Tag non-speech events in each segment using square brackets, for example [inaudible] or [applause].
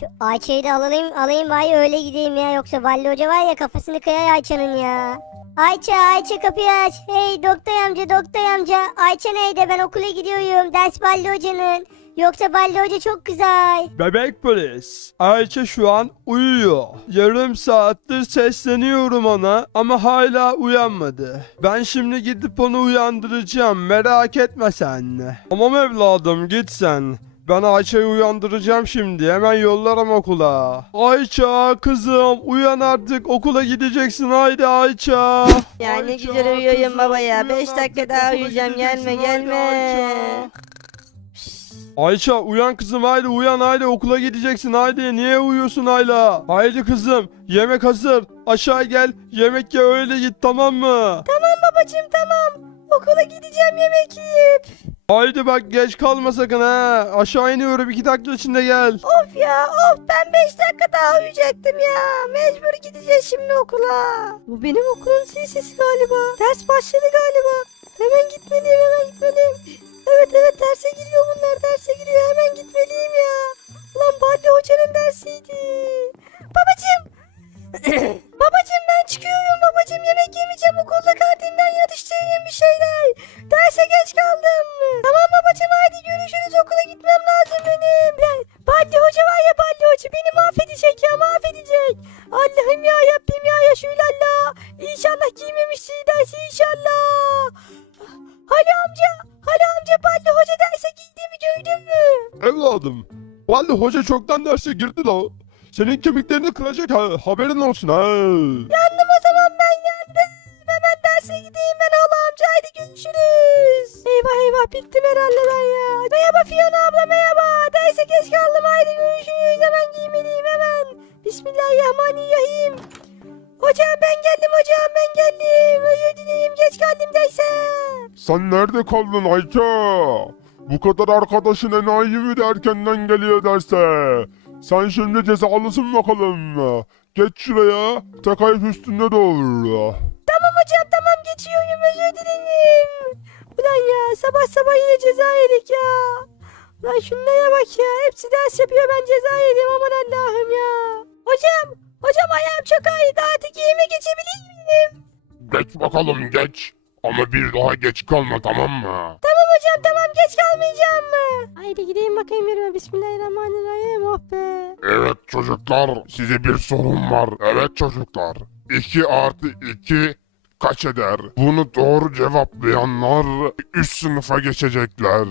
Şu Ayça'yı da alayım, alayım bari öyle gideyim ya. Yoksa Valli Hoca var ya kafasını kıyar Ayça'nın ya. Ayça, Ayça kapıyı aç. Hey doktor amca, doktor amca. Ayça neydi? Ben okula gidiyorum. Ders Valli Hoca'nın. Yoksa Valli Hoca çok güzel. Bebek polis. Ayça şu an uyuyor. Yarım saattir sesleniyorum ona ama hala uyanmadı. Ben şimdi gidip onu uyandıracağım. Merak etme sen. Tamam evladım git sen. Ben Ayça'yı uyandıracağım şimdi. Hemen yollarım okula. Ayça kızım uyan artık okula gideceksin haydi Ayça. Ya ne Ayça, güzel uyuyorum kızım, baba ya. uyan 5 dakika artık, daha okula uyuyacağım. Gelme gideceksin, haydi gelme. Ayça uyan kızım haydi uyan haydi okula gideceksin haydi niye uyuyorsun hala? Haydi kızım yemek hazır aşağı gel yemek ye öyle git tamam mı? Tamam babacığım tamam. Okula gideceğim yemek yiyip. Haydi bak geç kalma sakın ha aşağı iniyorum iki dakika içinde gel. Of ya of ben 5 dakika daha uyuyacaktım ya. Mecbur gideceğiz şimdi okula. Bu benim okulun zil sesi galiba. Ders başladı galiba. Hemen gitmeliyim hemen gitmeliyim. Evet evet derse giriyor bunlar derse giriyor hemen gitmeliyim ya. Ulan Balli hocanın dersiydi. Babacım. [coughs] babacım Evladım vallahi hoca çoktan derse girdi la. Senin kemiklerini kıracak ha, haberin olsun ha. Yandım o zaman ben yandım. Hemen derse gideyim ben hala amca haydi görüşürüz. Eyvah eyvah bittim herhalde ben ya. Merhaba Fiona abla merhaba. Derse geç kaldım haydi görüşürüz. Hemen giymeliyim hemen. Bismillahirrahmanirrahim. Hocam ben geldim hocam ben geldim. Özür dilerim geç kaldım derse. Sen nerede kaldın Ayça? Bu kadar arkadaşın enayi mi de erkenden geliyor derse? Sen şimdi cezalısın bakalım. Geç şuraya, tek ayak üstünde de olur. Tamam hocam tamam geçiyorum özür dilerim. Ulan ya sabah sabah yine ceza yedik ya. Ulan şunlara bak ya hepsi ders yapıyor ben ceza yedim aman Allah'ım ya. Hocam hocam ayağım çok ağrıdı artık yerime geçebilir miyim? Geç bakalım geç. Ama bir daha geç kalma tamam mı? Tamam hocam tamam geç kalmayacağım mı? Haydi gideyim bakayım yerime bismillahirrahmanirrahim oh be. Evet çocuklar size bir sorun var. Evet çocuklar. 2 artı 2 kaç eder? Bunu doğru cevaplayanlar üst sınıfa geçecekler.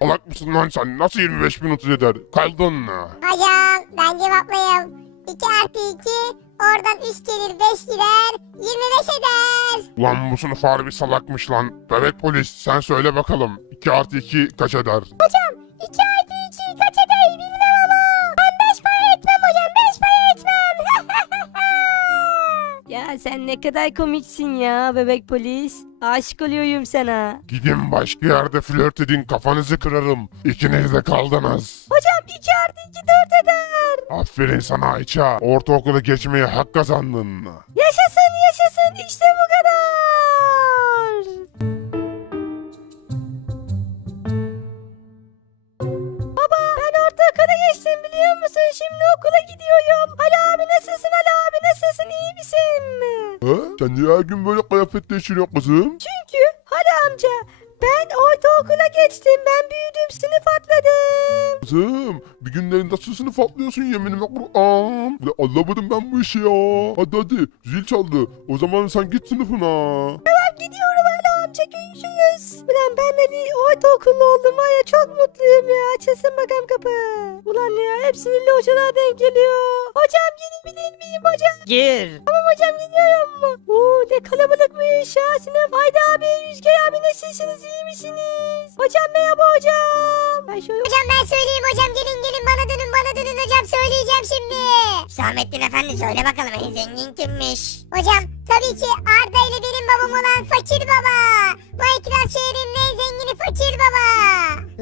Alak mısın lan sen? Nasıl 25 bin 30 eder? Kaldın mı? Hocam ben cevaplayayım. 2 artı 2 oradan 3 gelir 5 gider 25 eder. Lan bu sınıf harbi salakmış lan. Bebek polis sen söyle bakalım. 2 artı 2 kaç eder? 2 artı 2 kaç eder bilmem ama. Ben 5 para etmem hocam 5 para etmem. [laughs] Ya sen ne kadar komiksin ya bebek polis. Aşık oluyorum sana. Gidin başka yerde flört edin kafanızı kırarım. İkiniz de kaldınız. Hocam 2 artı 2 4 eder. Aferin sana Ayça. Ortaokulu geçmeye hak kazandın. Yaşasın yaşasın işte bu kadar. Baba ben ortaokula geçtim biliyor musun? Şimdi okula gidiyorum. Ali abi nasılsın Ali abi nasılsın iyi misin? Ha? Sen niye her gün böyle kıyafet değiştiriyorsun kızım? Ben ortaokula geçtim. Ben büyüdüm sınıf atladım. Kızım bir günlerin nasıl sınıf atlıyorsun yeminime Kur'an. Ya Anlamadım ben bu işi ya. Hadi hadi zil çaldı. O zaman sen git sınıfına. Tamam gidiyorum Ali amca görüşürüz. Ulan ben de bir ortaokullu oldum var ya çok mutluyum ya. Açılsın bakalım kapı. Ulan ya hep sinirli hocalar denk geliyor. Hocam girebilir miyim hocam? Gir. Tamam hocam gidiyorum? Oo ne kalabalıkmış ya sınıf. Haydi abi Yüzgey abi nasılsınız iyi misiniz? Hocam merhaba hocam. Ben şöyle hocam ben söyleyeyim hocam gelin gelin bana dönün bana dönün hocam söyleyeceğim şimdi. Hüsamettin efendi söyle bakalım en zengin kimmiş? Hocam tabii ki Arda ile benim babam olan Fakir Baba. Bu etraf şehrinin en zengini Fakir Baba.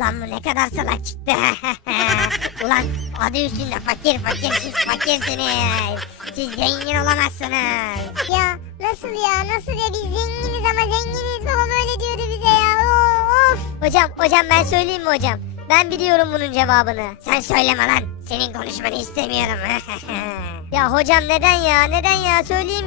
Lan bu ne kadar salak çıktı. [laughs] Ulan adı üstünde fakir fakir siz fakirsiniz. Siz zengin olamazsınız. Ya nasıl ya nasıl ya biz zenginiz ama zenginiz babam öyle diyordu bize ya. Oo, of hocam hocam ben söyleyeyim mi hocam? Ben biliyorum bunun cevabını. Sen söyleme lan. Senin konuşmanı istemiyorum. [laughs] ya hocam neden ya neden ya söyleyeyim.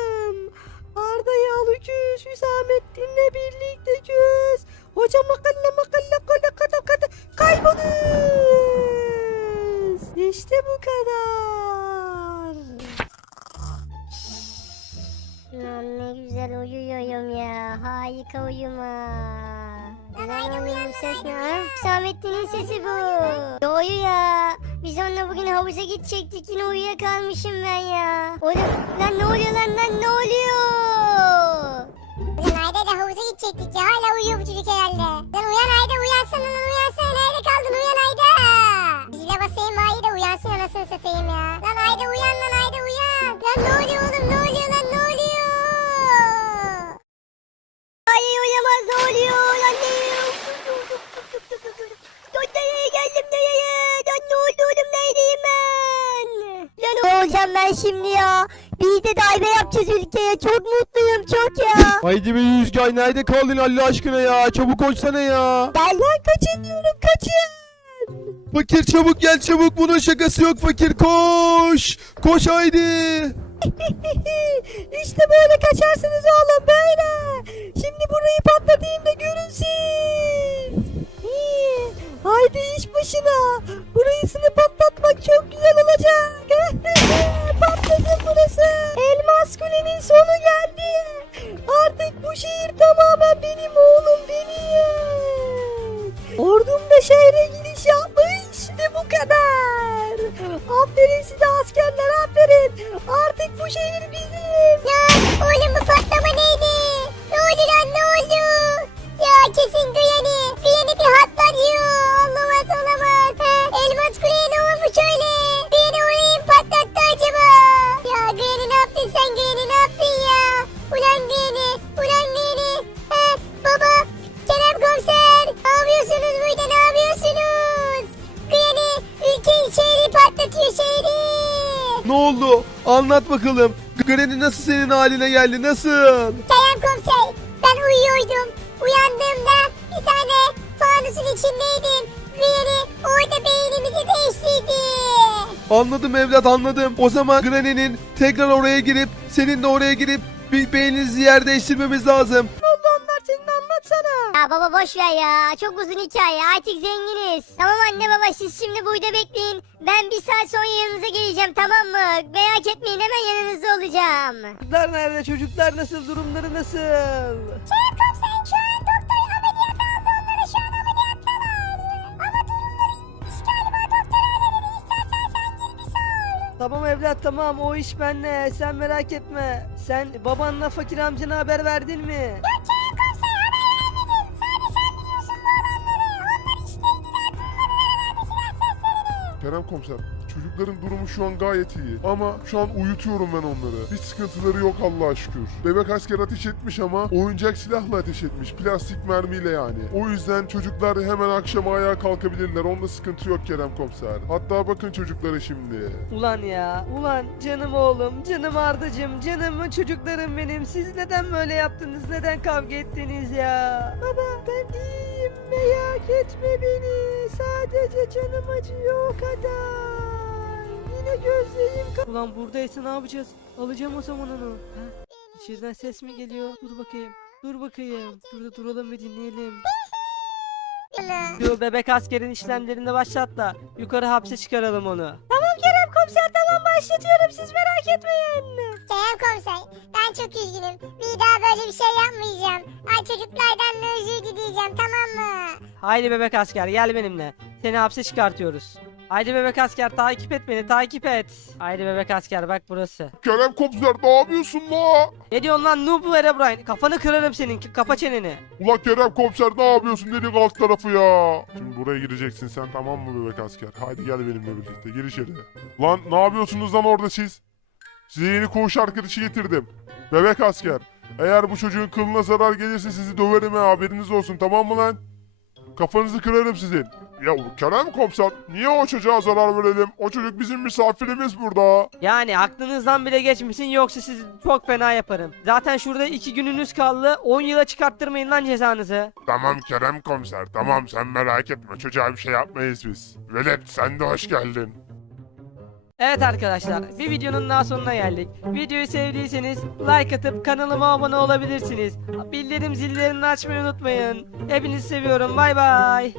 Arda yağlı küs Hüsamettin'le birlikte küs. Hocam makarna makarna kola kada kada kaybolur. İşte bu kadar. Harika uyuma. Bu ses ne? Ha? Hüsamettin'in sesi bu. Doğru ya. Biz onunla bugün havuza gidecektik. Yine uyuyakalmışım ben ya. Oğlum lan ne oluyor lan lan ne oluyor? Ulan Ayda ile havuza gidecektik ya. Hala uyuyor bu çocuk herhalde. Lan uyan Ayda uyansana lan uyansana. Nerede kaldın uyan Ayda. Zile basayım bari de uyansın anasını satayım ya. Lan Ayda uyan lan Ayda uyan lan ne oluyor? Ay uyamaz ne oluyor lan ne? Dur nereye geldim nereye? Lan ne oldu oğlum neredeyim ben? Lan ne olacağım ben şimdi ya? Bir de darbe yapacağız ülkeye. Çok mutluyum çok ya. Haydi be Yüzgay nerede kaldın Allah aşkına ya? Çabuk koşsana ya. Gel lan kaçın diyorum kaçın. Fakir çabuk gel çabuk bunun şakası yok fakir koş. Koş haydi. [laughs] işte böyle kaçarsınız oğlum böyle. Şimdi burayı patlatayım da görün siz. İyi, Haydi iş başına. Burasını patlatmak çok güzel olacak. Anlat bakalım. Granny nasıl senin haline geldi nasıl? Kerem komiser ben uyuyordum. Uyandığımda bir tane fanusun içindeydim. Diğeri orada beynimizi değiştirdi. Anladım evlat anladım. O zaman Granny'nin tekrar oraya girip senin de oraya girip bir beyninizi yer değiştirmemiz lazım. Ya baba boş ver ya. Çok uzun hikaye. Artık zenginiz. Tamam anne baba siz şimdi burada bekleyin. Ben bir saat sonra yanınıza geleceğim tamam mı? Merak etmeyin hemen yanınızda olacağım. Çocuklar nerede? Çocuklar nasıl? Durumları nasıl? Kerem komiser şu an doktor ameliyat aldı onları şu an ameliyatlar. Ama durumları iyiymiş galiba doktor öyle dedi. İstersen sen gir bir sor. Tamam evlat tamam o iş bende. Sen merak etme. Sen babanla fakir amcana haber verdin mi? Kerem komiser, çocukların durumu şu an gayet iyi. Ama şu an uyutuyorum ben onları. Hiç sıkıntıları yok Allah'a şükür. Bebek asker ateş etmiş ama oyuncak silahla ateş etmiş. Plastik mermiyle yani. O yüzden çocuklar hemen akşam ayağa kalkabilirler. Onda sıkıntı yok Kerem komiser. Hatta bakın çocuklara şimdi. Ulan ya, ulan canım oğlum, canım Ardacım, canım çocuklarım benim. Siz neden böyle yaptınız, neden kavga ettiniz ya? Baba ben iyiyim, merak etme beni. Sadece canım acıyor o kadar. Yine gözlerim ka- Ulan buradaysa ne yapacağız? Alacağım o zaman onu. Ha? İçeriden ses mi geliyor? Dur bakayım. Dur bakayım. Burada duralım ve dinleyelim. Şu bebek askerin işlemlerini başlat da yukarı hapse çıkaralım onu. Tamam Kerem komiser tamam başlatıyorum siz merak etmeyin. Kerem komiser ben çok üzgünüm. Bir daha böyle bir şey yapmayacağım. Ay çocuklardan da özür dileyeceğim tamam? Haydi bebek asker gel benimle. Seni hapse çıkartıyoruz. Haydi bebek asker takip et beni takip et. Haydi bebek asker bak burası. Kerem komiser ne yapıyorsun la? Ne diyorsun lan noob Herobrine? Kafanı kırarım senin kapa çeneni. Ulan Kerem komiser ne yapıyorsun dedik alt tarafı ya. Şimdi buraya gireceksin sen tamam mı bebek asker? Haydi gel benimle birlikte gir içeri. Lan ne yapıyorsunuz lan orada siz? Size yeni koğuş arkadaşı getirdim. Bebek asker. Eğer bu çocuğun kılına zarar gelirse sizi döverim ha haberiniz olsun tamam mı lan? Kafanızı kırarım sizin. Ya Kerem komiser niye o çocuğa zarar verelim? O çocuk bizim misafirimiz burada. Yani aklınızdan bile geçmesin yoksa sizi çok fena yaparım. Zaten şurada iki gününüz kaldı. 10 yıla çıkarttırmayın lan cezanızı. Tamam Kerem komiser tamam sen merak etme çocuğa bir şey yapmayız biz. Velet sen de hoş geldin. Evet arkadaşlar bir videonun daha sonuna geldik. Videoyu sevdiyseniz like atıp kanalıma abone olabilirsiniz. Bildirim zillerini açmayı unutmayın. Hepinizi seviyorum bay bay.